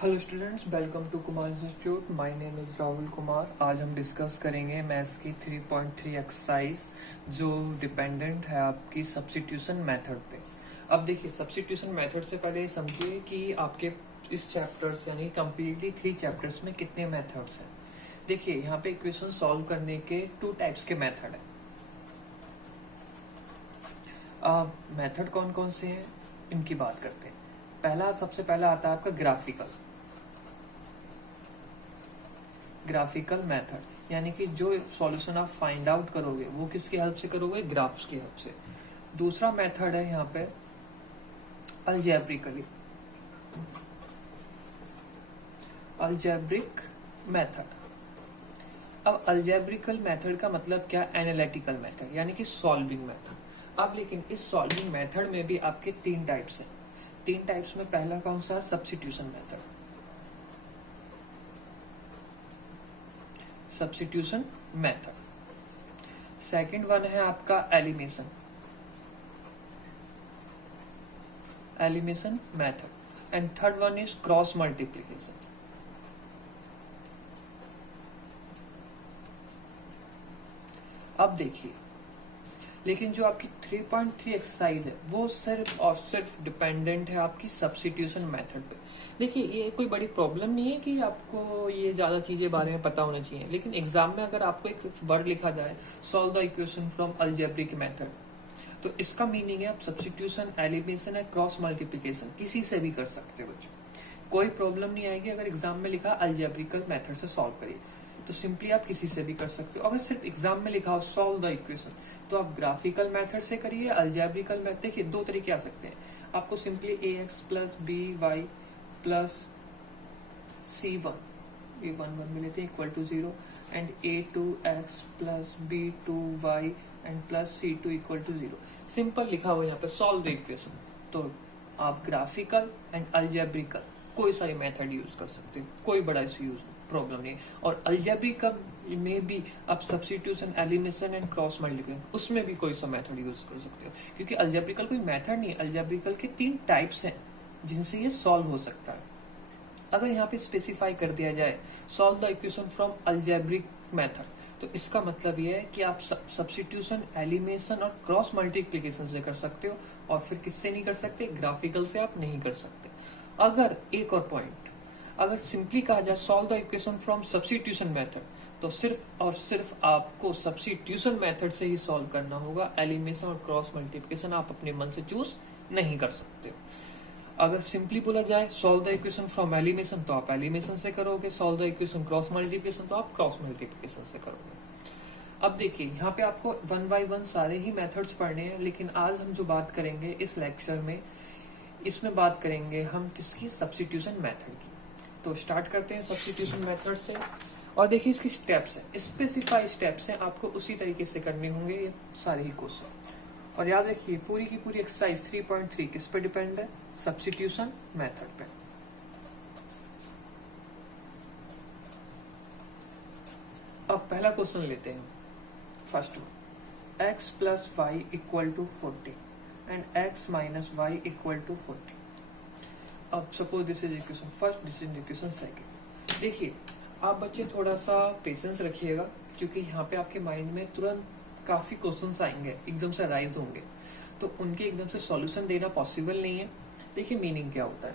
Hello students, welcome to Kumar Institute. My name is Rahul Kumar. आज हम discuss करेंगे मैथ्स की 3.3 एक्सरसाइज जो डिपेंडेंट है आपकी सब्स्टिट्यूशन मेथड पे। अब देखिए, सब्स्टिट्यूशन मेथड से पहले समझिए कि आपके इस चैप्टर्स यानी कंप्लीटली 3 चैप्टर्स में कितने मेथड्स हैं। देखिए, यहाँ पे इक्वेशन सॉल्व करने के 2 टाइप्स के मेथड है। मेथड कौन कौन से हैं इनकी बात करते हैं। सबसे पहला आता है आपका ग्राफिकल मेथड, यानी कि जो सॉल्यूशन आप फाइंड आउट करोगे वो किसकी हेल्प से करोगे, ग्राफ्स की हेल्प से। दूसरा मेथड है यहाँ पे अलजेब्रिक मेथड। अब अलजेब्रिकल मेथड का मतलब क्या, एनालिटिकल मेथड यानी कि सॉल्विंग मेथड। अब लेकिन इस सॉल्विंग मेथड में भी आपके 3 टाइप्स हैं। 3 टाइप्स में पहला कौन सा, सब्स्टिट्यूशन मेथड। सेकंड वन है आपका elimination method and third one is cross multiplication. अब देखिए, लेकिन जो आपकी 3.3 एक्सरसाइज है वो सिर्फ और सिर्फ डिपेंडेंट है आपकी सब्स्टिट्यूशन मेथड पे। देखिए, ये कोई बड़ी प्रॉब्लम नहीं है कि आपको ये ज्यादा चीजें बारे में पता होना चाहिए, लेकिन एग्जाम में अगर आपको एक वर्ड लिखा जाए solve the equation from algebraic method, तो इसका मीनिंग है आप सब्स्टिट्यूशन, एलिमिनेशन या क्रॉस मल्टीप्लीकेशन किसी से भी कर सकते हो बच्चों। कोई प्रॉब्लम नहीं आएगी अगर एग्जाम में लिखा अलजेब्रिकल मेथड से सॉल्व करिए, तो सिंपली आप किसी से भी कर सकते हो। अगर सिर्फ एग्जाम में लिखा हो सॉल्व द इक्वेशन, तो आप ग्राफिकल मेथड से करिए, अलजेब्रिकल मेथड। देखिए, 2 तरीके आ सकते हैं। आपको simply ax plus b y plus c1, ये 1 1 में लेते हैं, equal to 0 and a2x plus b2y and plus c2 equal to 0। Simple लिखा हुआ यहाँ पे सॉल्व द इक्वेशन। तो आप ग्राफिकल एंड अलजेब्रिकल कोई सा मेथड यूज कर सकते हो, कोई बड़ा इशू यूज प्रॉब्लम नहीं है। और अलजेब्रिकल में भी आप substitution, elimination and cross multiplication उसमें भी कोई सा मेथड यूज कर सकते हो, क्योंकि अलजेब्रिकल कोई मेथड नहीं है। अलजेब्रिकल के 3 टाइप्स हैं जिनसे ये सॉल्व हो सकता है। अगर यहाँ पे स्पेसिफाई कर दिया जाए solve the equation from algebraic method, तो इसका मतलब ये है कि आप सब्स्टिट्यूशन, एलिमिनेशन और क्रॉस मल्टीप्लिकेशन से कर सकते हो, और फिर किससे नहीं कर सकते, ग्राफिकल से आप नहीं कर सकते। अगर एक और पॉइंट, अगर सिंपली कहा जाए solve the equation from substitution method, तो सिर्फ और सिर्फ आपको सब्स्टिट्यूशन मेथड से ही सॉल्व करना होगा। एलिमिनेशन और क्रॉस मल्टीप्लिकेशन आप अपने मन से चूज नहीं कर सकते। अगर सिंपली बोला जाए solve the equation from elimination, तो आप एलिमिनेशन से करोगे। Solve the equation cross multiplication, तो आप क्रॉस मल्टीप्लिकेशन से करोगे। अब देखिए, यहाँ पे आपको 1 by 1 सारे ही मेथड्स पढ़ने हैं, लेकिन आज हम जो बात करेंगे इस लेक्चर में, इसमें बात करेंगे हम किसकी, सब्स्टिट्यूशन मेथड की। तो स्टार्ट करते हैं सब्स्टिट्यूशन मेथड से। और देखिए, इसकी स्टेप्स है, स्पेसिफाई स्टेप्स हैं, आपको उसी तरीके से करने होंगे ये सारे ही क्वेश्चन। और याद रखिए, पूरी की पूरी एक्सरसाइज 3.3 किस पे डिपेंड है, सब्स्टिट्यूशन मेथड पे। अब पहला क्वेश्चन लेते हैं, first one, x plus y equal to 40 and x minus y equal to 40। अब suppose this is equation first, this is equation second. देखिए, आप बच्चे थोड़ा सा पेशेंस रखिएगा, क्योंकि यहाँ पे आपके माइंड में तुरंत काफी क्वेश्चंस आएंगे, एकदम से राइज होंगे, तो उनके एकदम से सॉल्यूशन देना पॉसिबल नहीं है। देखिए, मीनिंग क्या होता है,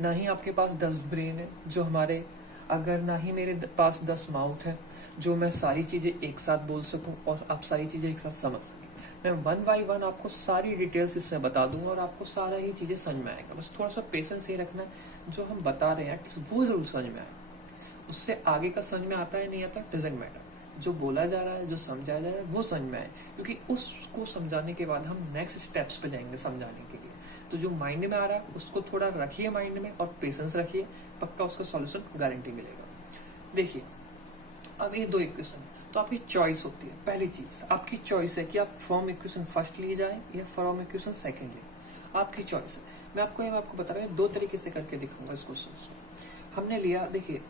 ना ही आपके पास 10 ब्रेन है जो हमारे, अगर ना ही मेरे पास 10 माउथ है जो मैं सारी चीजें एक साथ बोल सकूं और आप सारी चीजें एक साथ समझ सकें। मैं 1 by 1 आपको सारी डिटेल्स इसमें बता दूंगा और आपको सारा ही चीजें समझ में आएगा। बस थोड़ा सा पेशेंस ये रखना, जो हम बता रहे हैं वो जरूर समझ में आए। उससे आगे का समझ में आता है नहीं आता डजंट मैटर, जो बोला जा रहा है, जो समझाया जा रहा है वो समझ में आए, क्योंकि उसको समझाने के बाद हम नेक्स्ट स्टेप्स पे जाएंगे समझाने के लिए। तो जो माइंड में आ रहा है उसको थोड़ा रखिए माइंड में और पेशेंस रखिए, पक्का उसका सॉल्यूशन गारंटी मिलेगा। देखिए, अब ये 2 इक्वेशन, तो आपकी चॉइस होती है। पहली चीज आपकी चॉइस है कि आप फ्रॉम इक्वेशन फर्स्ट लिए जाए या फ्रॉम इक्वेशन सेकंड लिए, आपकी चॉइस है। मैं आपको बता रहा हूँ 2 तरीके से करके दिखाऊंगा इस क्वेश्चन को। हमने लिया, देखिए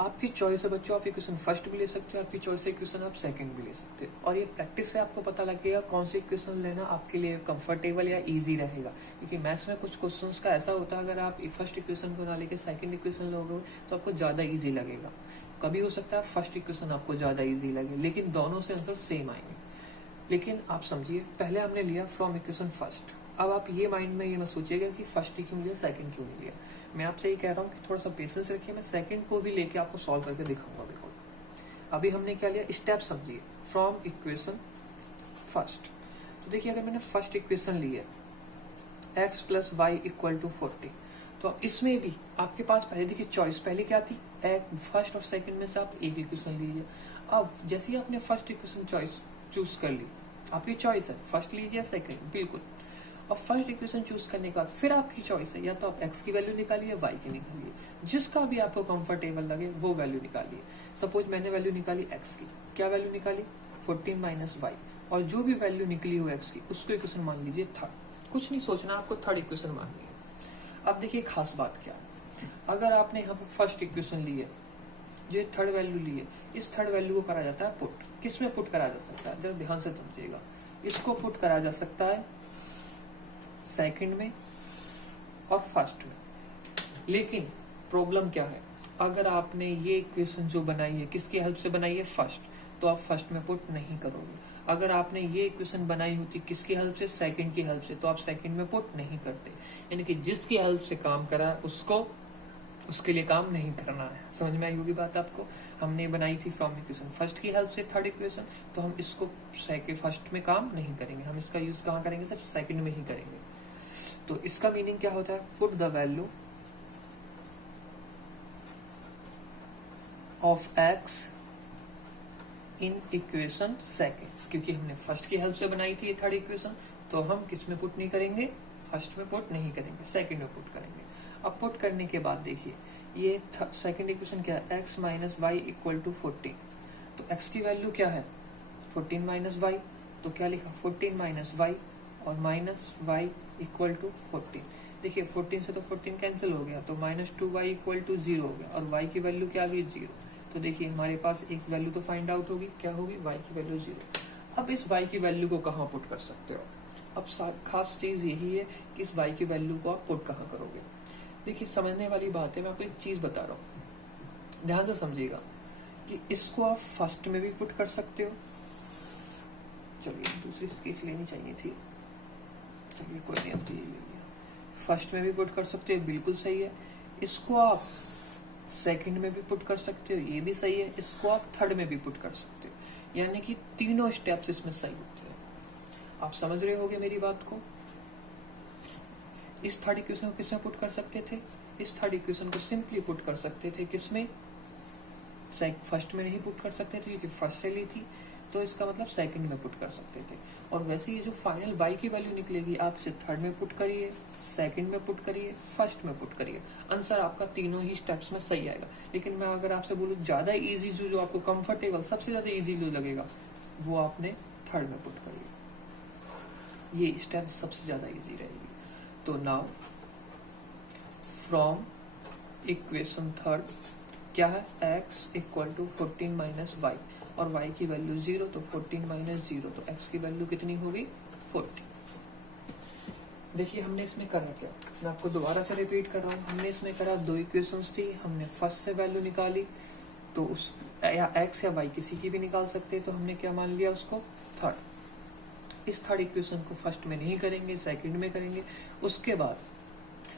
आपकी चॉइस है बच्चों, आप इक्वेशन फर्स्ट भी ले सकते हो, आपकी चॉइस है इक्वेशन आप सेकंड भी ले सकते हो। और ये प्रैक्टिस से आपको पता लगेगा कौन सी इक्वेशन लेना आपके लिए कंफर्टेबल या इजी रहेगा। क्योंकि मैथ्स में कुछ क्वेश्चंस का ऐसा होता है, अगर आप फर्स्ट इक्वेशन को ना लेके सेकंड इक्वेशन लोगे तो आपको ज्यादा इजी लगेगा। कभी हो सकता है फर्स्ट इक्वेशन आपको ज्यादा इजी लगे, लेकिन दोनों से आंसर सेम आएंगे। लेकिन आप समझिए, पहले हमने लिया फ्रॉम इक्वेशन फर्स्ट। अब आप ये माइंड में ये मत सोचिएगा कि फर्स्ट ही क्यों लिया, सेकंड क्यों नहीं लिया। मैं आपसे ये कह रहा हूँ कि थोड़ा सा पेशेंस रखिए, मैं सेकंड को भी लेके आपको सॉल्व करके दिखाऊंगा बिल्कुल। अभी हमने क्या लिया, स्टेप समझिए, फ्रॉम इक्वेशन फर्स्ट। तो देखिए, अगर मैंने फर्स्ट इक्वेशन ली है x plus y equal to 40, तो इसमें भी आपके पास पहले देखिए चॉइस पहले क्या थी, फर्स्ट और सेकंड में से आप एक इक्वेशन लीजिए। अब जैसे ही आपने फर्स्ट इक्वेशन चॉइस चूज कर ली, आपकी चॉइस है फर्स्ट लीजिए या सेकंड, बिल्कुल। और फर्स्ट इक्वेशन चूज करने के बाद फिर आपकी चॉइस है, या तो आप x की वैल्यू निकालिए, y की निकालिए, जिसका भी आपको कंफर्टेबल लगे वो वैल्यू निकालिए। सपोज मैंने वैल्यू निकाली x की, क्या वैल्यू निकाली 14 माइनस वाई, और जो भी वैल्यू निकली हो x की उसको इक्वेशन मान लीजिए थर्ड। कुछ नहीं सोचना, आपको थर्ड इक्वेशन माननी है। अब देखिए खास बात क्या है, अगर आपने यहाँ पर फर्स्ट इक्वेशन ली है, जो थर्ड वैल्यू ली है, इस थर्ड वैल्यू को करा जाता है पुट। किस में पुट करा जा सकता है, जरा ध्यान से समझिएगा। इसको पुट करा जा सकता है सेकंड में और फर्स्ट में। लेकिन प्रॉब्लम क्या है, अगर आपने ये इक्वेशन जो बनाई है किसकी हेल्प से बनाई है, फर्स्ट, तो आप फर्स्ट में पुट नहीं करोगे। अगर आपने ये इक्वेशन बनाई होती किसकी हेल्प से, सेकंड की हेल्प से, तो आप सेकंड में पुट नहीं करते। यानी कि जिसकी हेल्प से काम करा उसको उसके लिए काम नहीं करना है। समझ में आई होगी बात आपको। हमने बनाई थी फ्रॉम इक्वेशन फर्स्ट की हेल्प से थर्ड इक्वेशन, तो हम इसको सेकंड फर्स्ट में काम नहीं करेंगे, हम इसका यूज कहाँ करेंगे, सिर्फ सेकंड में ही करेंगे। तो इसका मीनिंग क्या होता है, put the value of x in equation second. क्योंकि हमने फर्स्ट की हेल्प से बनाई थी ये थर्ड इक्वेशन, तो हम किस में पुट नहीं करेंगे, फर्स्ट में पुट नहीं करेंगे, सेकंड में पुट करेंगे। अब पुट करने के बाद देखिए, ये सेकंड इक्वेशन क्या है, x minus y equal to 14। तो x की वैल्यू क्या है 14 माइनस वाई, तो क्या लिखा 14 माइनस वाई और माइनस वाई इक्वल टू 14। देखिए 14 से तो 14 कैंसिल हो गया, तो माइनस 2y इक्वल टू 0 हो गया, और y की वैल्यू क्या आ गई 0। तो देखिए हमारे पास एक वैल्यू तो फाइंड आउट होगी, क्या होगी, y की वैल्यू 0। अब इस y की वैल्यू को कहाँ पुट कर सकते हो, अब खास चीज यही है कि इस y की वैल्यू को आप पुट कहाँ करोगे। देखिए समझने वाली बात है, मैं आपको एक चीज बता रहा हूँ, ध्यान से समझिएगा कि इसको आप फर्स्ट में भी पुट कर सकते हो। चलिए दूसरी स्केच लेनी चाहिए थी, चलिए कोई नहीं, अब तो ये ले लिया। फर्स्ट में भी पुट कर सकते हो, बिल्कुल सही है। इसको आप सेकंड में भी पुट कर सकते हो, ये भी सही है। इसको आप थर्ड में भी पुट कर सकते हो, यानी कि तीनों स्टेप्स इसमें सही होते हैं। आप समझ रहे होगे मेरी बात को। इस थर्ड इक्वेशन को किसमें पुट कर सकते थे, इस थर्ड इक्वेशन को सिंपली पुट कर सकते थे किसमें, फर्स्ट में नहीं पुट कर सकते थे क्योंकि फर्स्ट से ली थी, तो इसका मतलब सेकंड में पुट कर सकते थे। और वैसे ये जो फाइनल y की वैल्यू निकलेगी, आप इसे थर्ड में पुट करिए, सेकंड में पुट करिए, फर्स्ट में पुट करिए, आंसर आपका तीनों ही स्टेप्स में सही आएगा। लेकिन मैं अगर आपसे बोलूँ ज्यादा इजी जो आपको कंफर्टेबल सबसे ज्यादा इजी लगेगा, वो आपने थर्ड में पुट करिए, ये स्टेप सबसे ज्यादा इजी रहेगी। तो नाउ फ्रॉम इक्वेशन थर्ड क्या है, x equal to 14 minus y, और y की वैल्यू 0, तो 14 माइनस 0, तो x की वैल्यू कितनी होगी 40। देखिए हमने इसमें करा क्या, मैं आपको दोबारा से रिपीट कर रहा हूँ। हमने इसमें करा, दो इक्वेशंस थी, हमने फर्स्ट से वैल्यू निकाली, तो उस या x या y किसी की भी निकाल सकते, तो हमने क्या मान लिया उसको थर्ड। इस थर्ड इक्वेशन को फर्स्ट में नहीं करेंगे, सेकंड में करेंगे। उसके बाद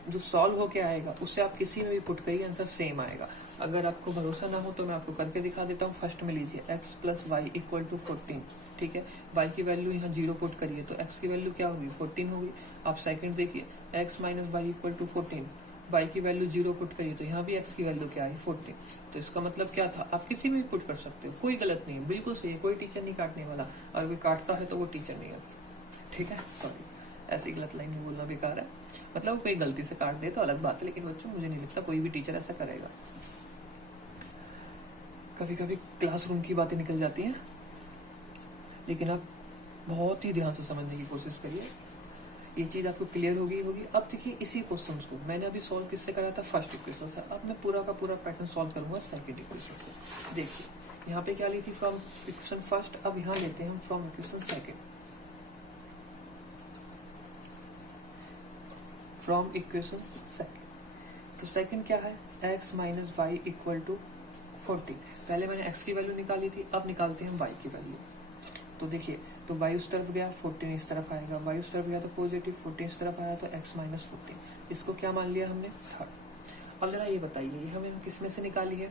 जो सॉल्व होके आएगा उसे आप किसी में भी पुट करिए, आंसर सेम आएगा। अगर आपको भरोसा ना हो तो मैं आपको करके दिखा देता हूँ। फर्स्ट में लीजिए x plus y equal to 14, ठीक है। y की वैल्यू यहाँ 0 पुट करिए, तो x की वैल्यू क्या होगी 14 होगी। आप सेकंड देखिए, x minus y equal to 14, y की वैल्यू 0 पुट करिए, तो यहाँ भी x की वैल्यू क्या है 14। तो इसका मतलब क्या था, आप किसी में भी पुट कर सकते हो, कोई गलत नहीं है, बिल्कुल सही है, कोई टीचर नहीं काटने वाला। और कोई काटता है तो वो टीचर नहीं है, ठीक है। सॉरी, ऐसी गलत लाइन नहीं बोलना बेकार है, मतलब कोई गलती से काट दे तो अलग बात है, लेकिन बच्चों मुझे नहीं लगता कोई भी टीचर ऐसा करेगा। कभी कभी क्लासरूम की बातें निकल जाती हैं, लेकिन आप बहुत ही ध्यान से समझने की कोशिश करिए। ये चीज आपको क्लियर होगी। अब देखिए इसी क्वेश्चन को मैंने अभी सॉल्व किससे करा था, फर्स्ट इक्वेशन से। अब मैं पूरा का पूरा पैटर्न सॉल्व करूंगा सेकंड इक्वेशन से। देखिए यहाँ पे क्या ली थी, फ्रॉम इक्वेशन फर्स्ट, अब यहाँ लेते हैं हम from equation second. From equation second, तो सेकंड क्या है, x minus y equal to 40। पहले मैंने x की वैल्यू निकाली थी, अब निकालते हैं y की वैल्यू। तो देखिए, तो y उस तरफ गया, 14 इस तरफ आएगा, y उस तरफ गया तो पॉजिटिव, 14 इस तरफ आया तो x माइनस 14। इसको क्या मान लिया हमने, थर्ड। अब जरा ये बताइए, ये हमें किस में से निकाली है,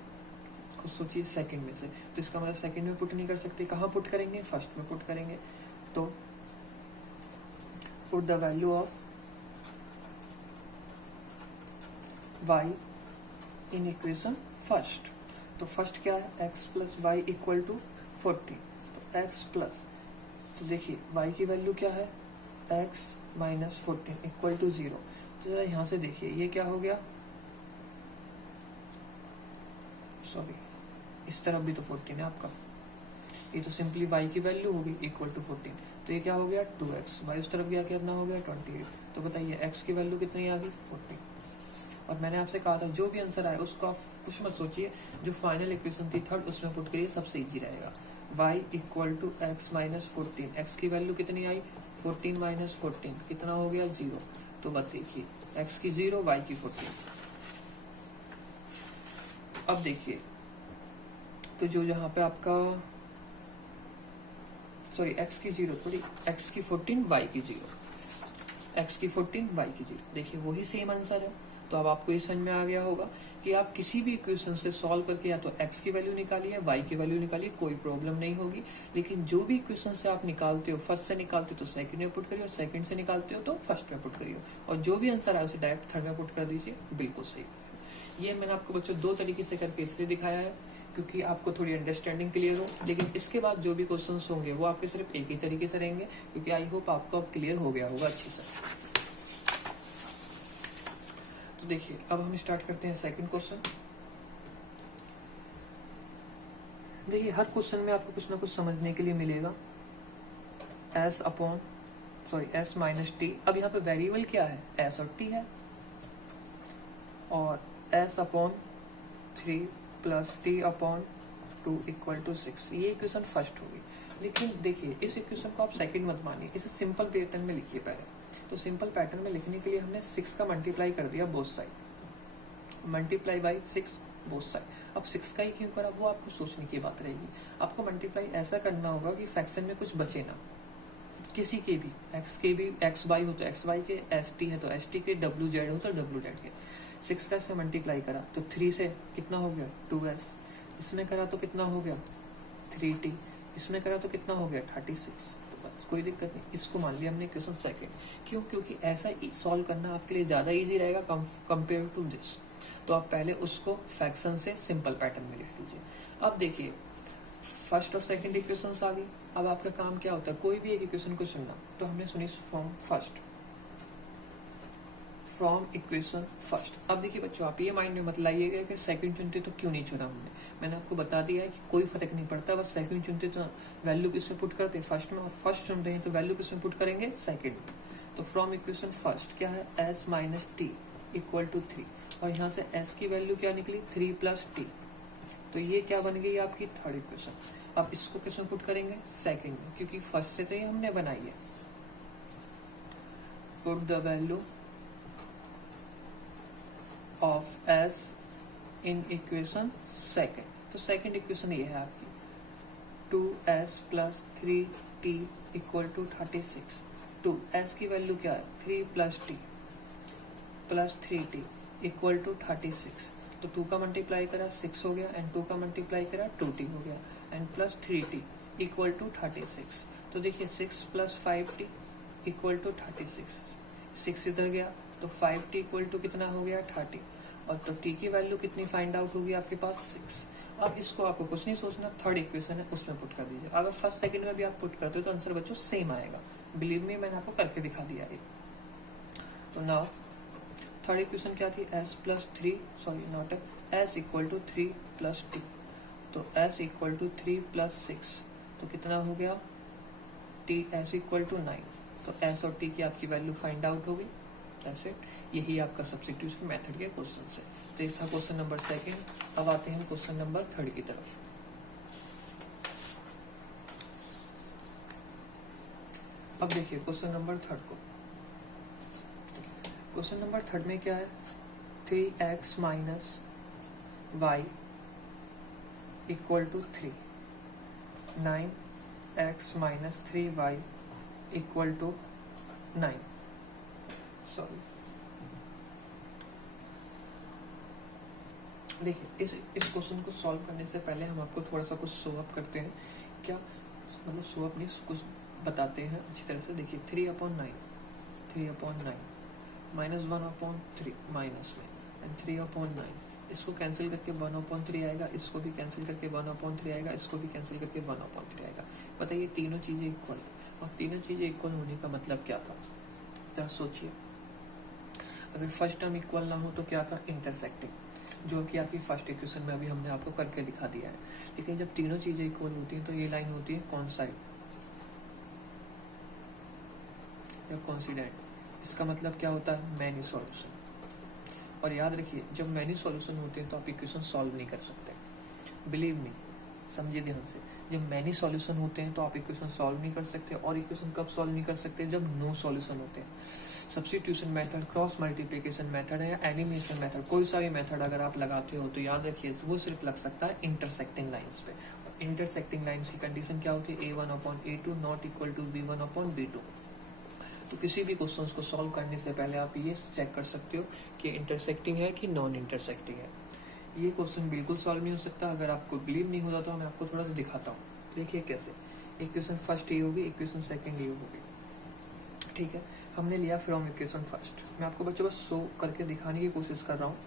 खुद सोचिए, सेकंड में से। तो इसका मतलब सेकंड में पुट नहीं कर सकते, कहाँ पुट करेंगे, फर्स्ट में पुट करेंगे। तो put the value of y in equation first. तो फर्स्ट क्या है, x plus y equal to 40। तो x प्लस, तो देखिए y की वैल्यू क्या है, x माइनस 14 इक्वल टू 0। तो जरा यहाँ से देखिए ये क्या हो गया, सॉरी इस तरफ भी तो 14 है आपका, ये तो सिंपली y की वैल्यू होगी इक्वल टू 14। तो ये क्या हो गया 2x, y उस तरफ गया कितना हो गया 28। तो बताइए x की वैल्यू कितनी आ गई 40। और मैंने आपसे कहा था जो भी आंसर आए उसको आप कुछ मत सोचिए, जो फाइनल इक्वेशन थी थर्ड उसमें पुट करिए, सबसे इजी रहेगा। y equal to x minus 14, x की वैल्यू कितनी आई 14 माइनस 14 कितना हो गया 0। तो बस देखिए x की 0, y की 14। अब देखिए, तो जो यहाँ पे आपका, सॉरी x की 0 थोड़ी, x की 14 y की 0, x की 14 y की 0, देखिए वही सेम आंसर है। तो अब आपको ये समझ में आ गया होगा कि आप किसी भी इक्वेशन से सॉल्व करके या तो x की वैल्यू निकालिए, y की वैल्यू निकालिए, कोई प्रॉब्लम नहीं होगी। लेकिन जो भी इक्वेशन से आप निकालते हो, फर्स्ट से निकालते हो तो सेकंड में पुट करिए, और सेकंड से निकालते हो तो फर्स्ट में पुट करिए, और जो भी आंसर आए उसे डायरेक्ट थर्ड में पुट कर दीजिए, बिल्कुल सही। ये मैंने आपको बच्चों दो तरीके से करके इसलिए दिखाया है क्योंकि आपको थोड़ी अंडरस्टैंडिंग क्लियर हो। लेकिन इसके बाद जो भी क्वेश्चंस होंगे वो आपके सिर्फ एक ही तरीके से रहेंगे, क्योंकि आई होप आपको अब क्लियर हो गया होगा अच्छी से। तो देखिए अब हम स्टार्ट करते हैं सेकंड क्वेश्चन। देखिए हर क्वेश्चन में आपको कुछ ना कुछ समझने के लिए मिलेगा। s माइनस टी, अब यहाँ पे वेरिएबल क्या है, s और t है, और s upon 3 plus t upon 2 equal to 6, ये इक्वेशन फर्स्ट होगी। लेकिन देखिए इस इक्वेशन को आप सेकंड मत मानिए, इसे सिंपल पैटर्न में लिखिए पहले। तो सिंपल पैटर्न में लिखने के लिए हमने 6 का मल्टीप्लाई कर दिया both side, multiply by 6 both side. अब 6 का ही क्यों करा वो आपको सोचने की बात रहेगी। आपको मल्टीप्लाई ऐसा करना होगा कि फ्रैक्शन में कुछ बचे ना, किसी के भी x के भी x y हो तो x y के, s t है तो s t के, w z हो तो w z के। 6 का से मल्टीप्लाई करा तो 3 से कितना हो गया 2s, इसमें करा तो कितना हो गया 3t, इसमें करा तो कितना हो गया 36। तो बस कोई दिक्कत नहीं, इसको मान लिया हमने क्वेश्चन सेकंड। क्यों, क्योंकि ऐसा सॉल्व करना आपके लिए ज्यादा इजी रहेगा कंपेयर टू दिस। तो आप पहले उसको फ्रैक्शन से सिंपल पैटर्न में लिख लीजिए। अब देखिए फर्स्ट और सेकंड इक्वेशंस आ गई। अब आपका काम क्या होता है, कोई भी एक इक्वेशन को चुनना। तो हमने सुनी फ्रॉम इक्वेशन फर्स्ट। अब देखिए बच्चों आप ये माइंड में मत लाइएगा कि सेकंड चुनते तो क्यों नहीं चुना हमने। मैंने आपको बता दिया है कि कोई फर्क नहीं पड़ता, बस सेकंड चुनते तो वैल्यू किसमें पुट करते फर्स्ट में, और फर्स्ट चुन रहे हैं तो वैल्यू किसमें पुट करेंगे सेकंड में। तो फ्रॉम इक्वेशन फर्स्ट क्या है, s minus t equal to 3, और यहाँ से s की वैल्यू क्या निकली 3 प्लस टी। तो ये क्या बन गई आपकी थर्ड इक्वेशन। अब इसको किसमें पुट करेंगे सेकंड में, क्योंकि फर्स्ट से तो ये हमने बनाई है। Put the value of s in equation second. तो सेकंड इक्वेशन ये है आपकी 2s plus 3t equal to 36। 2s की वैल्यू क्या है 3 plus t plus 3t equal to 36। तो 2 का मल्टीप्लाई करा 6 हो गया, एंड 2 का मल्टीप्लाई करा 2t हो गया, and plus 3t equal to 36। तो देखिए 6 प्लस 5t इक्वल टू 36, 6 इधर गया तो 5t इक्वल टू कितना हो गया 30, और तो t की वैल्यू कितनी फाइंड आउट होगी आपके पास 6। अब इसको आपको कुछ नहीं सोचना, थर्ड इक्वेशन है उसमें पुट कर दीजिए। अगर फर्स्ट सेकंड में भी आप पुट करते हो तो आंसर बच्चों सेम आएगा, बिलीव मी मैंने आपको करके दिखा दिया है। तो नाउ थर्ड इक्वेशन क्या थी, s plus 3 sorry not s equal to 3 plus t। तो s इक्वल टू 3 प्लस 6 तो कितना हो गया t s इक्वल टू 9। तो एस और टी की आपकी वैल्यू फाइंड आउट होगी। ऐसे यही आपका सब्स्टिट्यूशन मेथड के क्वेश्चन है। तो ये था क्वेश्चन नंबर 2। अब आते हैं क्वेश्चन नंबर 3 की तरफ। अब देखिए क्वेश्चन नंबर 3 को। क्वेश्चन नंबर 3 में क्या है, 3x minus y equal to 3, 9x minus 3y equal to 9। Sorry, देखिए इस क्वेश्चन को सॉल्व करने से पहले हम आपको थोड़ा सा कुछ शो अप करते हैं। क्या मतलब शो अप नहीं, कुछ बताते हैं अच्छी तरह से। देखिए 3/9 माइनस 1/3 माइनस में एंड 3/9, इसको कैंसिल करके 1/3 आएगा, इसको भी कैंसिल करके 1/3 आएगा, इसको भी कैंसिल करके 1/3 आएगा। बताइए तीनों चीजें इक्वल, और तीनों चीजें इक्वल होने का मतलब क्या था, जरा सोचिए। अगर फर्स्ट टर्म इक्वल ना हो तो क्या था, इंटरसेक्टिंग, जो कि आपकी फर्स्ट इक्वेशन में अभी हमने आपको करके दिखा दिया है। लेकिन जब तीनों चीजें इक्वल होती हैं तो ये लाइन होती है कॉन्साइड या कॉन्सिडेंट। इसका मतलब क्या होता है, मैनी सॉल्यूशन। और याद रखिए जब मैनी सॉल्यूशन होते हैं तो आप इक्वेशन सॉल्व नहीं कर सकते, बिलीव मी, समझिए ध्यान से। जब मैनी सॉल्यूशन होते हैं तो आप इक्वेशन सॉल्व नहीं कर सकते। और इक्वेशन कब सॉल्व नहीं कर सकते, जब नो सॉल्यूशन होते हैं। Substitution method, cross multiplication method है या एलिमिनेशन मेथड, कोई सा भी मेथड अगर आप लगाते हो तो याद रखिए वो सिर्फ लग सकता है इंटरसेक्टिंग लाइंस पे। और इंटरसेक्टिंग लाइंस की कंडीशन क्या होती है, a1/a2 not equal to b1/b2। तो किसी भी क्वेश्चन को सॉल्व करने से पहले आप ये चेक कर सकते हो कि इंटरसेक्टिंग है कि नॉन इंटरसेक्टिंग है। ये क्वेश्चन बिल्कुल सॉल्व नहीं हो सकता। अगर आपको बिलीव नहीं होता तो मैं आपको थोड़ा सा दिखाता हूँ। देखिए कैसे, इक्वेशन फर्स्ट ये होगी, इक्वेशन सेकंड ये होगी, ठीक है। हमने लिया फ्रॉम इक्वेशन फर्स्ट। मैं आपको बच्चों बस शो करके दिखाने की कोशिश कर रहा हूँ,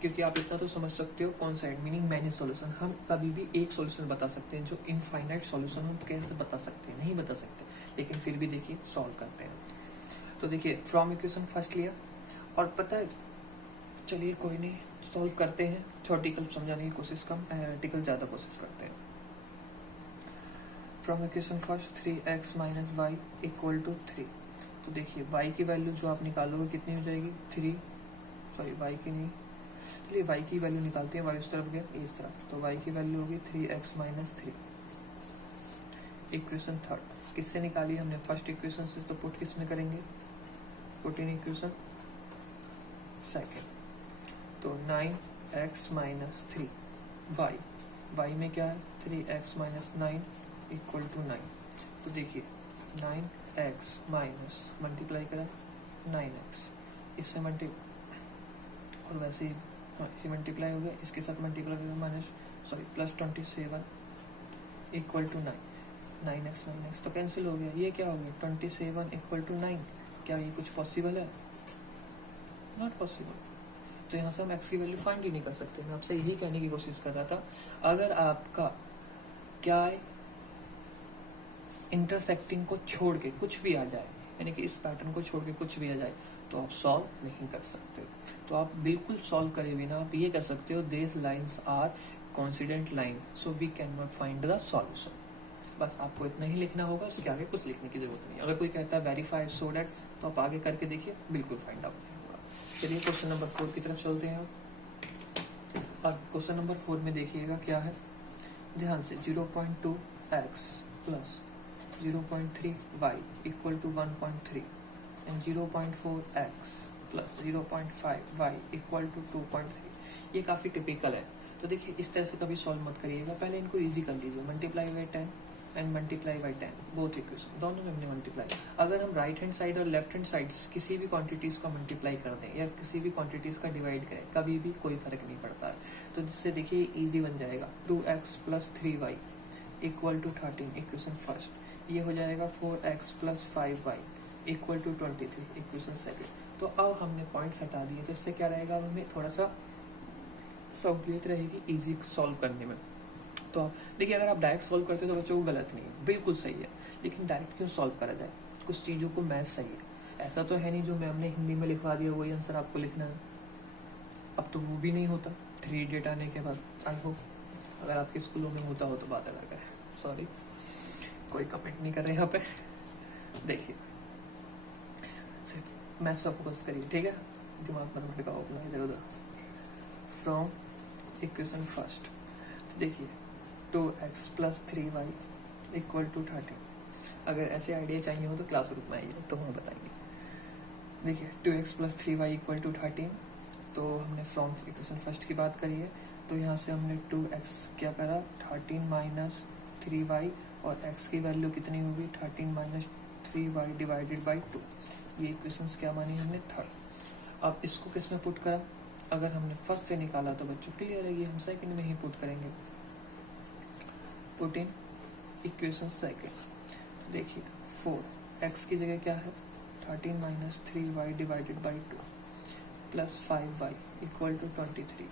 क्योंकि आप इतना तो समझ सकते हो कौन साइड मीनिंग मैनी सॉल्यूशन। हम कभी भी एक सॉल्यूशन बता सकते हैं, जो इनफाइनाइट सॉल्यूशन हम कैसे बता सकते हैं, नहीं बता सकते, लेकिन फिर भी देखिए सॉल्व करते हैं। तो देखिए फ्रॉम इक्वेशन फर्स्ट लिया, और पता है, चलिए कोई नहीं, सॉल्व करते हैं। थ्योरेटिकल समझाने की कोशिश कम, एनालिटिकल ज्यादा कोशिश करते हैं। From equation first 3x minus y equal to 3। तो देखिए y की वैल्यू जो आप निकालोगे कितनी हो जाएगी, 3, सॉरी y की नहीं, चलिए y की वैल्यू निकालते हैं। y उस तरफ गया, इस तरफ, तो y की वैल्यू होगी 3x माइनस 3। इक्वेशन थर्ड किससे निकाली हमने, फर्स्ट इक्वेशन से, तो पुट किस में करेंगे, पुट इन इक्वेशन सेकेंड। तो 9x माइनस 3 y में क्या है 3x माइनस 9 इक्वल टू 9। तो देखिए 9x माइनस मल्टीप्लाई करा 9x, इससे और वैसे ही इसे मल्टीप्लाई हो गया, इसके साथ मल्टीप्लाई करें minus plus 27 equal to 9x तो कैंसिल हो गया। ये क्या हो गया 27 इक्वल टू 9। क्या ये कुछ पॉसिबल है, नॉट पॉसिबल। तो यहाँ से हम x की वैल्यू फाइंड ही नहीं कर सकते। मैं आपसे यही कहने की कोशिश कर रहा था, अगर आपका क्या है इंटरसेक्टिंग को छोड़ के कुछ भी आ जाए, यानी कि इस पैटर्न को छोड़ के कुछ भी आ जाए, तो आप सॉल्व नहीं कर सकते। तो आप बिल्कुल सॉल्व करे बिना आप ये कह सकते हो this lines are coincident line, so we can not find the solution. बस आपको इतना ही लिखना होगा, उसके आगे कुछ लिखने की जरूरत नहीं। अगर कोई कहता है वेरीफाई सो डैट, तो आप आगे करके देखिए, बिल्कुल फाइंड आउट नहीं होगा। चलिए क्वेश्चन नंबर 4 की तरफ चलते हैं। और क्वेश्चन नंबर 4 में देखिएगा क्या है, ध्यान से, 0.2x plus 0.3y equal to 1.3 and 0.4x plus 0.5y equal to 2.3। ये काफी टिपिकल है। तो देखिए इस तरह से कभी सॉल्व मत करिएगा, पहले इनको इजी कर लीजिए। Multiply by 10 and multiply by 10, both equation दोनों में हमने मल्टीप्लाई। अगर हम राइट हैंड साइड और लेफ्ट हैंड साइड किसी भी क्वांटिटीज का मल्टीप्लाई कर दें या किसी भी क्वांटिटीज का डिवाइड करें, कभी भी कोई फर्क नहीं पड़ता है। तो जिससे देखिए इजी बन जाएगा, 2x plus 3y equal to 13 equation first. ये हो जाएगा 4x plus 5y equal to 23 equation second. तो अब हमने पॉइंट्स हटा दिए, तो इससे क्या रहेगा, अब हमें थोड़ा सा सहूलियत रहेगी इजी सॉल्व करने में। तो देखिए अगर आप डायरेक्ट सॉल्व करते हो तो बच्चों को गलत नहीं है, बिल्कुल सही है, लेकिन डायरेक्ट क्यों सॉल्व करा जाए, कुछ चीज़ों को मैथ सही है। ऐसा तो है नहीं जो मैम ने हिंदी में लिखवा दिया वही आंसर आपको लिखना है। अब तो वो भी नहीं होता 3 इडियट आने के बाद। आई होप अगर आपके स्कूलों में होता हो तो बात अलग है। सॉरी, कोई कमेंट नहीं कर रहे यहाँ पे। देखिए मैथ्स पर फोकस करिए, ठीक है, दिमाग मत भटकाओ अपना इधर उधर। फ्रॉम इक्वेशन फर्स्ट, तो देखिए 2x plus 3y equal to 13। अगर ऐसे आइडिया चाहिए हो तो क्लासरूम में आइए तो हम बताएंगे। देखिए 2x plus 3y equal to 13, तो हमने फ्रॉम इक्वेशन फर्स्ट की बात करी है, तो यहाँ से हमने 2x क्या करा 13 माइनस 3y, और x की वैल्यू कितनी होगी 13 माइनस 3y डिवाइडेड बाई 2। ये इक्वेशंस क्या मानी हमने थर्ड। अब इसको किस में पुट करा, अगर हमने फर्स्ट से निकाला तो बच्चों क्लियर है, ये हम सेकंड में ही पुट करेंगे। पुट इन इक्वेशन सेकंड, तो देखिए 4x की जगह क्या है 13 minus 3y divided by 2 plus 5y equal to 23।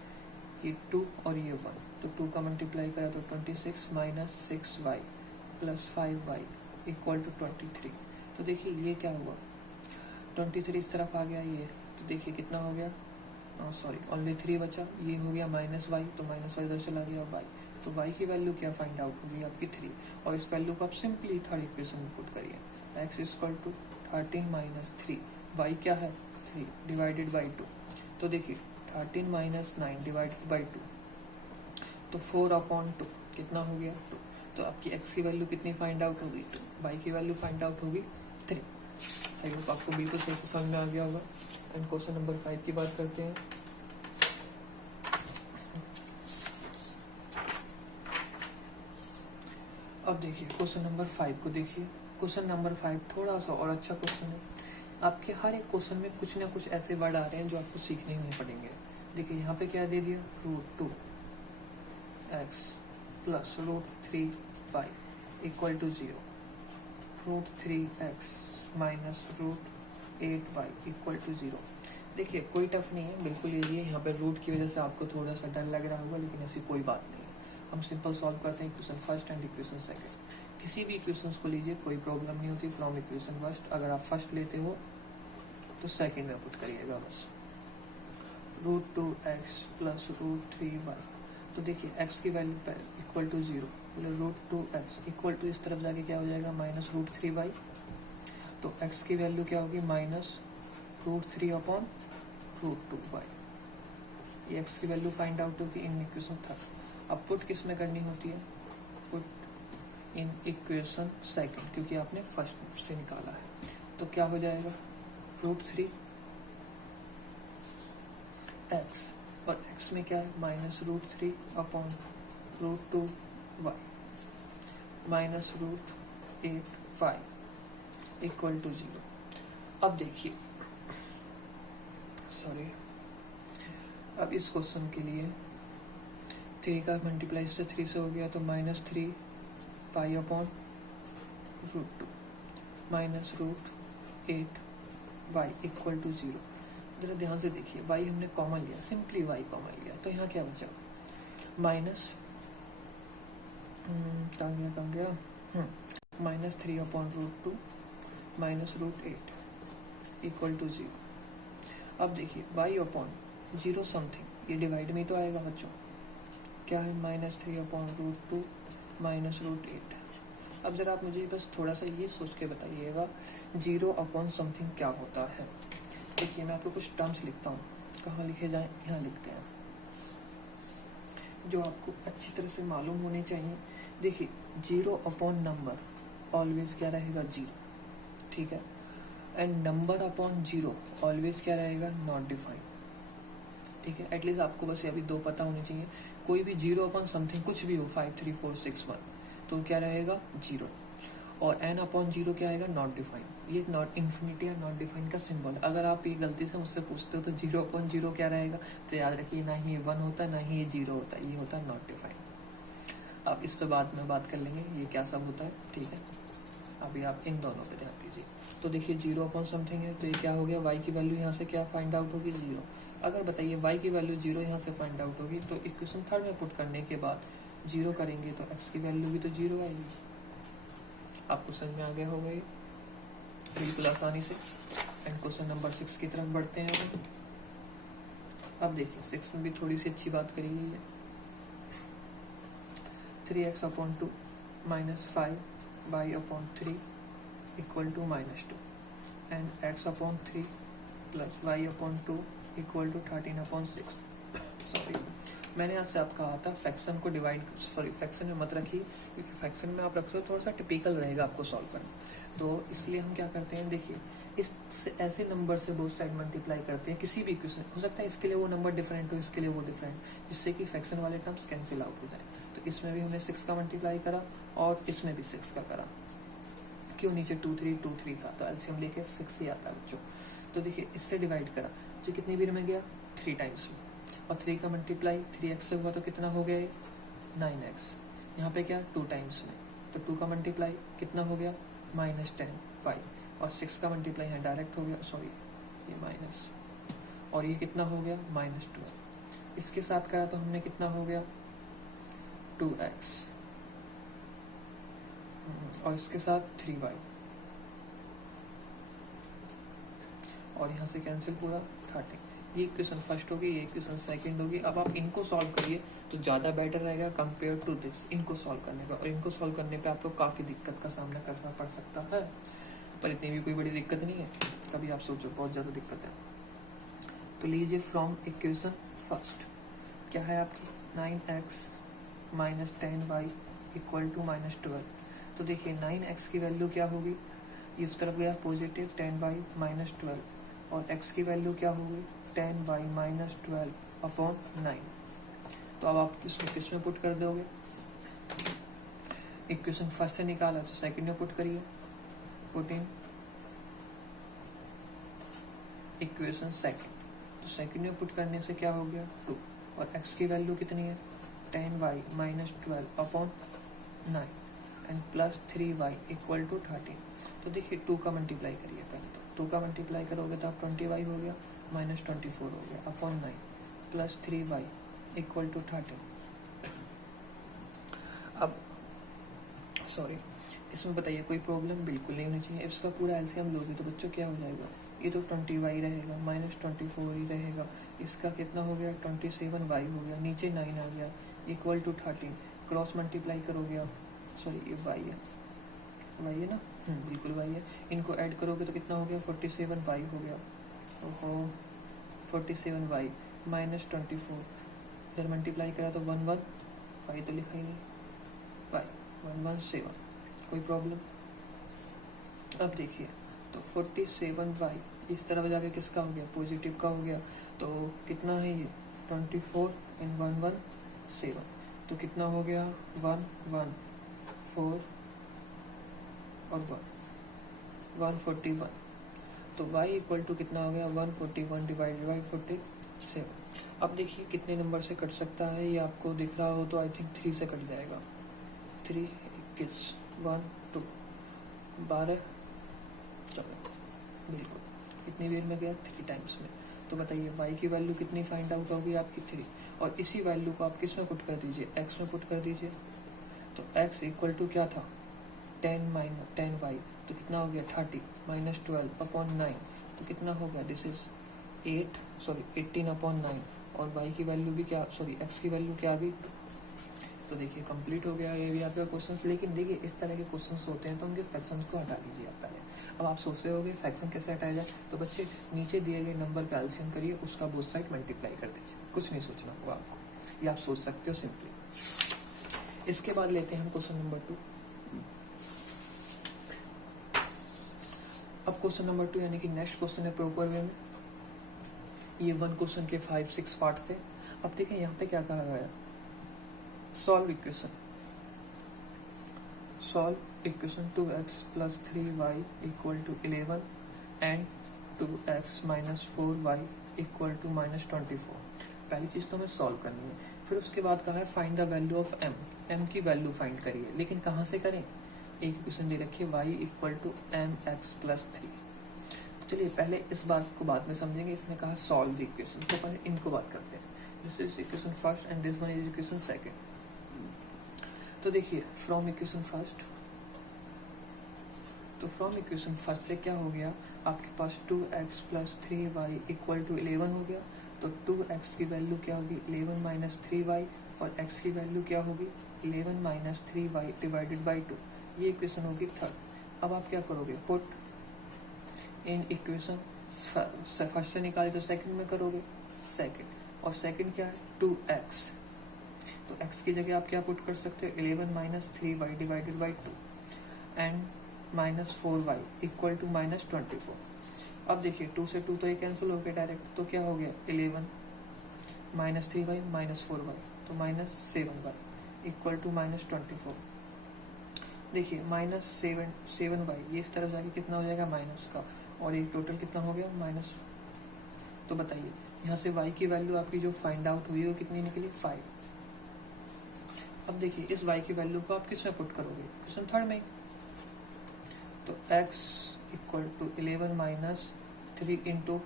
ये 2 और ये 1, तो 2 का मल्टीप्लाई करा तो 26 minus 6y plus 5y equal to 23। तो देखिए ये क्या हुआ 23 इस तरफ आ गया ये, तो देखिए कितना हो गया, सॉरी ओनली 3 बचा, ये हो गया माइनस वाई, तो माइनस वाई इधर चला गया वाई, तो वाई की वैल्यू क्या फाइंड आउट होगी आपकी 3, और इस वैल्यू को आप सिंपली थर्ड इक्वेशन में पुट करिए, x equal to 13 minus 3, y क्या है 3 डिवाइडेड बाई 2, तो देखिए 13 माइनस 9 डिवाइडेड बाई 2, तो 4/2 कितना हो गया 2, तो आपकी x की वैल्यू कितनी फाइंड आउट होगी 2, y की वैल्यू फाइंड आउट होगी 3। आई होप आपको बिल्कुल सही से समझ में आ गया होगा। एंड क्वेश्चन नंबर 5 की बात करते हैं। अब देखिए क्वेश्चन नंबर 5 को देखिए। क्वेश्चन नंबर 5 थोड़ा सा और अच्छा क्वेश्चन है। आपके हर एक क्वेश्चन में कुछ ना कुछ ऐसे वर्ड आ रहे हैं जो आपको सीखने ही पड़ेंगे। देखिए यहाँ पे क्या दे दिया √2x plus √3y equal to 0, √3x minus √8y equal to 0। देखिए कोई टफ नहीं है, बिल्कुल इजी है। यहाँ पे रूट की वजह से आपको थोड़ा सा डर लग रहा होगा, लेकिन ऐसी कोई बात नहीं है। हम सिंपल सॉल्व करते हैं equation first and equation second. किसी भी इक्वेशंस को लीजिए, कोई प्रॉब्लम नहीं होती फ्रॉम इक्वेशन फर्स्ट। अगर आप फर्स्ट लेते हो तो सेकंड में पुट करिएगा बस। √2x प्लस √3y, तो देखिए x की value equal to 0, √2x equal to इस तरफ जाके क्या हो जाएगा माइनस √3y, तो x की वैल्यू क्या होगी माइनस √3/√2y। ये x की वैल्यू फाइंड आउट होगी इन इक्वेशन थर्ड। अब पुट किस में करनी होती है, पुट इन इक्वेशन सेकंड, क्योंकि आपने फर्स्ट से निकाला है। तो क्या हो जाएगा √3x, और x में क्या है minus √3/√2y minus √8y equal to 0। अब देखिए सॉरी, अब इस क्वेश्चन के लिए 3 का मल्टीप्लाई से 3 से हो गया, तो minus 3π/√2 minus √8y equal to 0। जरा ध्यान से देखिए, y हमने कॉमन लिया, सिंपली y कॉमन लिया, तो यहाँ क्या बचा माइनस कहाँ गया माइनस 3/√2 माइनस √8 इक्वल टू 0। अब देखिए y/0 समथिंग, ये डिवाइड में तो आएगा बच्चों, क्या है माइनस 3/√2 माइनस √8। अब जरा आप मुझे बस थोड़ा सा ये सोच के बताइएगा 0/ समथिंग क्या होता है। देखिए मैं आपको कुछ टर्म्स लिखता हूँ, कहाँ लिखे जाएं, यहाँ लिखते हैं, जो आपको अच्छी तरह से मालूम होने चाहिए। देखिए 0/ नंबर ऑलवेज क्या रहेगा 0, ठीक है, एंड नंबर अपॉन 0 ऑलवेज क्या रहेगा नॉट डिफाइंड, ठीक है। एटलीस्ट आपको बस ये अभी 2 पता होने चाहिए। कोई भी 0/ समथिंग कुछ भी हो 5 3 4 6 1, तो क्या रहेगा 0, और n/0 क्या आएगा नॉट डिफाइंड। ये नॉट इन्फिनिटी या नॉट डिफाइंड का सिंबल। अगर आप ये गलती से मुझसे पूछते हो तो 0/0 क्या रहेगा, तो याद रखिए ना ही ये 1 होता ना ही ये 0 होता, ये होता नॉट डिफाइंड। आप इस पे बाद में बात कर लेंगे ये क्या सब होता है, ठीक है। अभी आप इन दोनों पे ध्यान दीजिए। तो देखिए 0/ समथिंग है, तो ये क्या हो गया y की वैल्यू यहाँ से क्या फाइंड आउट होगी 0। अगर बताइए y की वैल्यू 0 यहाँ से फाइंड आउट होगी, तो इक्वेशन थर्ड में पुट करने के बाद 0 करेंगे तो x की वैल्यू भी तो 0 आएगी। आपको समझ में आ गया होगा ये बिल्कुल आसानी से। एंड क्वेश्चन नंबर 6 की तरफ बढ़ते हैं। अब देखिए 6 में भी थोड़ी सी अच्छी बात करी गई है। 3x/2 minus 5y/3 equal to -2 and x upon 3 plus y upon 2 equal to 13/6। Sorry, मैंने आज से आपका कहा था फ्रैक्शन को डिवाइड, सॉरी फ्रैक्शन में मत रखिए, क्योंकि फ्रैक्शन में आप रखते हो थोड़ा सा टिपिकल रहेगा आपको सॉल्व करना। तो इसलिए हम क्या करते हैं, देखिए इस ऐसे नंबर से बोथ साइड मल्टीप्लाई करते हैं। किसी भी इक्वेशन, हो सकता है इसके लिए वो नंबर डिफरेंट हो, इसके लिए वो डिफरेंट, जिससे कि फ्रैक्शन वाले टर्म्स कैंसिल आउट हो जाए। तो इसमें भी हमने 6 का मल्टीप्लाई करा और इसमें भी 6 का करा। क्यों, नीचे 2 3 था तो एलसीएम लेके 6 ही आता है बच्चों। तो देखिए इससे डिवाइड करा तो कितनी बार में गया, 3 टाइम्स में, और 3 का मल्टीप्लाई 3x से हुआ तो कितना हो गया, 9x। यहाँ पे क्या, 2 टाइम्स में, तो 2 का मल्टीप्लाई कितना हो गया, -10y, और 6 का मल्टीप्लाई है डायरेक्ट हो गया, सॉरी ये माइनस, और ये कितना हो गया, -12। इसके साथ करा तो हमने कितना हो गया, 2x, और इसके साथ 3y, और यहाँ से कैंसिल पूरा 30। ये इक्वेशन फर्स्ट होगी, ये इक्वेशन सेकंड होगी। अब आप इनको सॉल्व करिए तो ज़्यादा बेटर रहेगा कंपेयर टू दिस, इनको सॉल्व करने पर। और इनको सॉल्व करने पे आपको काफ़ी दिक्कत का सामना करना पड़ सकता है, पर इतनी भी कोई बड़ी दिक्कत नहीं है। कभी आप सोचो बहुत ज़्यादा दिक्कत है तो लीजिए फ्रॉम इक्वेशन फर्स्ट, क्या है आपकी 9x minus 10y equal to -12। तो देखिए 9x की वैल्यू क्या होगी, इस तरफ गया पॉजिटिव 10y -12, और x की वैल्यू क्या होगी, 10y -12 अपॉन 9। तो अब आप इसमें किस में पुट कर दोगे, इक्वेशन फर्स्ट से निकाला तो सेकंड में पुट करिए, पुट इन इक्वेशन सेकंड। तो सेकंड में पुट करने से क्या हो गया, 2, और x की वैल्यू कितनी है, 10y -12 upon 9 and plus 3y equal to 13। तो देखिए 2 का मल्टीप्लाई करिए पहले, तो 2 का मल्टीप्लाई करोगे तो आप 20y हो गया, -24 हो गया upon 9 plus 3y equal to 13। अब सॉरी, इसमें बताइए कोई प्रॉब्लम बिल्कुल नहीं होनी चाहिए। इसका पूरा एलसीएम लोगे तो बच्चों क्या हो जाएगा, ये तो 20y रहेगा, -24 ही रहेगा, इसका कितना हो गया 27y हो गया, नीचे 9 आ गया इक्वल टू 13। क्रॉस मल्टीप्लाई करोगे आप, सॉरी ये y है ना, बिल्कुल y है। इनको ऐड करोगे तो कितना हो गया 47y हो गया, ओहो 47y -24, इधर मल्टीप्लाई करा तो 11 y तो लिखा ही नहीं, y 117। कोई प्रॉब्लम, अब देखिए तो 47y इस तरफ जाके किसका हो गया, पॉजिटिव का हो गया, तो कितना है ये 24 एंड 117, तो कितना हो गया 114 और 141। तो y इक्वल टू कितना हो गया 141 डिवाइडेड बाई 47। अब देखिए कितने नंबर से कट सकता है, ये आपको दिख रहा हो तो आई थिंक 3 से कट जाएगा, 3 21 1 2 12, चलो बिल्कुल कितनी देर में गया 3 टाइम्स में। तो बताइए y की वैल्यू कितनी फाइंड आउट होगी आपकी 3, और इसी वैल्यू को आप किस में पुट कर दीजिए, x में पुट कर दीजिए। तो x इक्वल टू क्या था 10y, तो कितना हो गया 30 -12 अपॉन 9, तो कितना हो गया दिस इज 18 अपॉन 9, और y की वैल्यू भी क्या, सॉरी x की वैल्यू क्या आ गई 2। तो देखिए कंप्लीट हो गया ये भी आपका क्वेश्चन। लेकिन देखिए इस तरह के क्वेश्चंस होते हैं तो उनके फ्रैक्शंस को हटा लीजिए आप पहले। अब आप सोच रहे होगे फ्रैक्शन कैसे हटाया जाए, तो बच्चे नीचे दिए गए नंबर का एलसीएम करिए, उसका बोथ साइड मल्टीप्लाई कर दीजिए, कुछ नहीं सोचना होगा आपको, ये आप सोच सकते हो सिंपली। इसके बाद लेते हैं हम क्वेश्चन नंबर 2। अब क्वेश्चन नंबर 2 यानी कि नेक्स्ट क्वेश्चन है प्रॉपर वे में। ये 1 क्वेश्चन के 5-6 पार्ट थे। अब देखिए यहाँ पे क्या कहा गया है, solve equation 2x plus 3y equal to 11 and 2x minus 4y equal to -24। पहली चीज तो हमें सॉल्व करनी है, फिर उसके बाद कहा है find the value of m की वैल्यू फाइंड करिए, लेकिन कहाँ से करें, एक इक्वेशन दे रखी है y equal to mx plus 3। तो चलिए पहले इस बात को बाद में समझेंगे, इसने कहा सॉल्व द इक्वेशन, तो पहले इनको बात करते हैं। This is equation first and this one is equation second. तो देखिए फ्रॉम इक्वेशन फर्स्ट, तो फ्रॉम इक्वेशन फर्स्ट से क्या हो गया, आपके पास 2x plus 3y equal to 11 हो गया। तो 2x की वैल्यू क्या होगी 11 माइनस 3y, और x की वैल्यू क्या होगी 11 माइनस 3y डिवाइडेड बाई 2। ये इक्वेशन होगी थर्ड। अब आप क्या करोगे, पुट इन इक्वेशन, फर्स्ट से निकाले तो सेकंड में करोगे, सेकंड, और सेकंड क्या है 2x, तो x की जगह आप क्या पुट कर सकते हो 11 minus 3y divided by 2 and minus 4y equal to minus 24। अब देखिए 2 से 2 तो ये कैंसिल हो गया डायरेक्ट, तो क्या हो गया 11 माइनस 3y माइनस 4y, तो minus 7y equal to minus 24। देखिए माइनस 7y ये इस तरफ जाके कितना हो जाएगा माइनस का, और ये टोटल कितना हो गया माइनस। तो बताइए यहाँ से y की वैल्यू आपकी जो फाइंड आउट हुई वो कितनी निकली 5। अब देखिए इस y की वैल्यू को आप किस में पुट करोगे, क्वेश्चन थर्ड में, तो x equal to 11 minus 3 into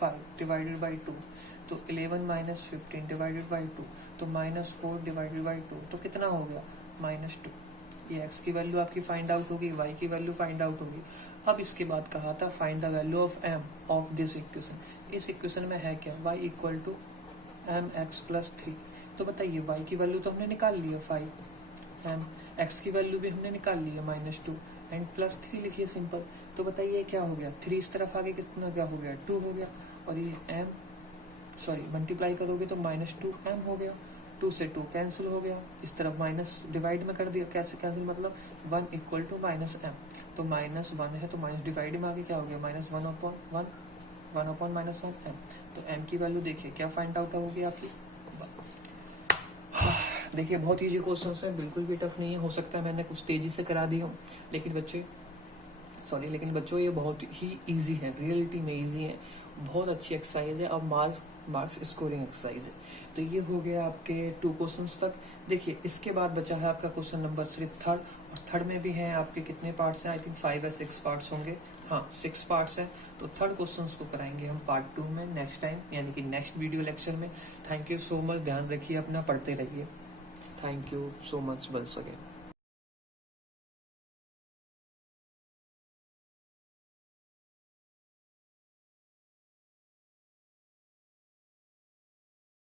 5 divided by 2, तो 11 माइनस 15 डिवाइडेड बाई 2, तो माइनस 4 डिवाइडेड बाई 2, तो कितना हो गया माइनस 2। ये x की वैल्यू आपकी फाइंड आउट होगी, y की वैल्यू फाइंड आउट होगी। अब इसके बाद कहा था find the value of m of this equation. इस इक्वेशन में है क्या y equal to m x plus 3, तो बताइए y की वैल्यू तो हमने निकाल ली है 5, m x की वैल्यू भी हमने निकाल ली है माइनस 2 एंड प्लस 3 लिखिए सिंपल। तो बताइए क्या हो गया 3 इस तरफ आगे कितना क्या हो गया 2 हो गया, और ये मल्टीप्लाई करोगे तो माइनस 2m हो गया, 2 से 2 कैंसिल हो गया, इस तरफ माइनस डिवाइड में कर दिया, कैसे कैंसिल मतलब 1 इक्वल टू माइनस m, तो माइनस 1 है तो माइनस डिवाइड में आगे क्या हो गया माइनस 1 अपॉन माइनस 1m। तो m की वैल्यू देखिए क्या फाइंड आउट होगी आपकी। देखिए बहुत इजी क्वेश्चन है, बिल्कुल भी टफ नहीं है, हो सकता है मैंने कुछ तेजी से करा दी हूँ, लेकिन बच्चों ये बहुत ही इजी है, रियलिटी में इजी है, बहुत अच्छी एक्सरसाइज है। अब मार्क्स स्कोरिंग एक्सरसाइज है। तो ये हो गया आपके 2 क्वेश्चंस तक। देखिए इसके बाद बचा है आपका क्वेश्चन नंबर सिर्फ थर्ड, और थर्ड में भी हैं आपके कितने पार्ट्स हैं, आई थिंक 5 या 6 पार्ट्स होंगे, हाँ 6 पार्ट्स हैं। तो थर्ड क्वेश्चंस को कराएंगे हम पार्ट 2 में नेक्स्ट टाइम, यानी कि नेक्स्ट वीडियो लेक्चर में। थैंक यू सो मच, ध्यान रखिए अपना, पढ़ते रहिए। Thank you so much once again.